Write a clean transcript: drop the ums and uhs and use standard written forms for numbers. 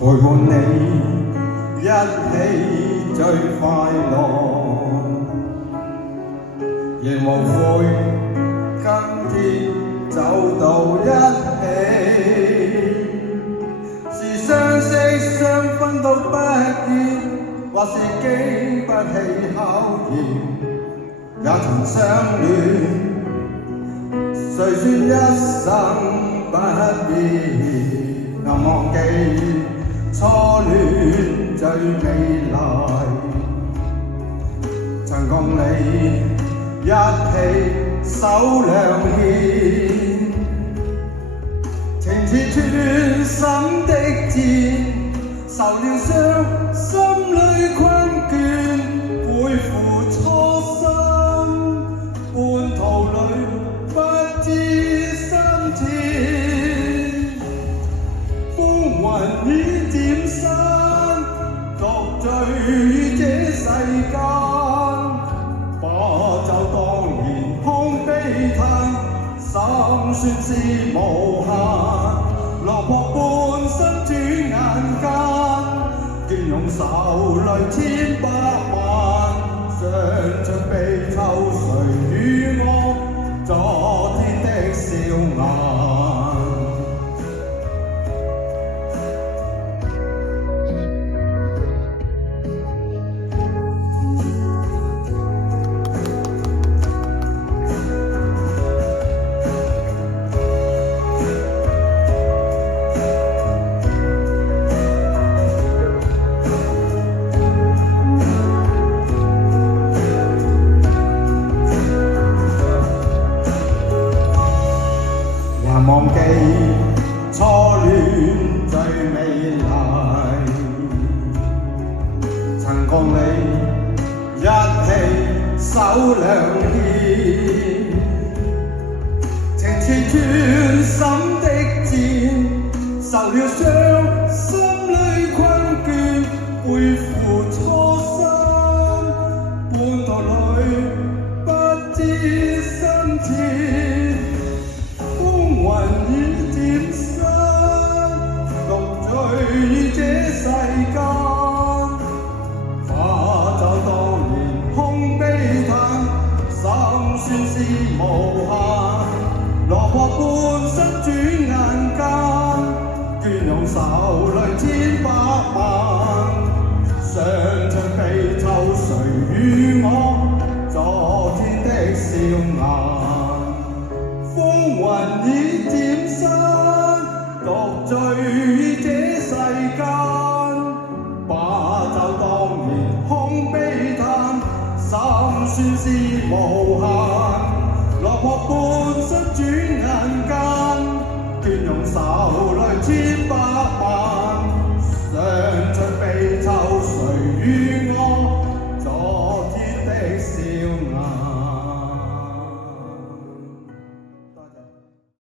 陪伴你一起最快樂，亦無悔今天走到一起，是相識相分都不易，或是經不起考驗，也曾相戀，誰說一生不變？能忘記初戀最美麗，曾共你一起手兩牽，情似穿心的箭，受了傷心裏困倦，背負初心，半途裏不知深淺。雲已漸散，獨醉這世間，把酒當年空悲嘆，心酸是無限，落魄半生轉眼間，見用手裏千百萬，想像悲秋誰與我昨天的笑顏。忘記初戀最美麗，曾共你一起手兩牽，情似穿心的箭，受了傷心裏困倦，背負初心，半途裏不知深淺。雲已漸散，獨醉這世間，把酒當年空悲嘆，心酸是無限，落魄半生轉眼間，倦用手裏千百萬，想像悲秋誰與我昨天的笑顏。風雲已漸散，獨醉這世間，把酒當年空悲嘆，心酸是無限，落魄半生轉眼間，倦用手裏千百萬。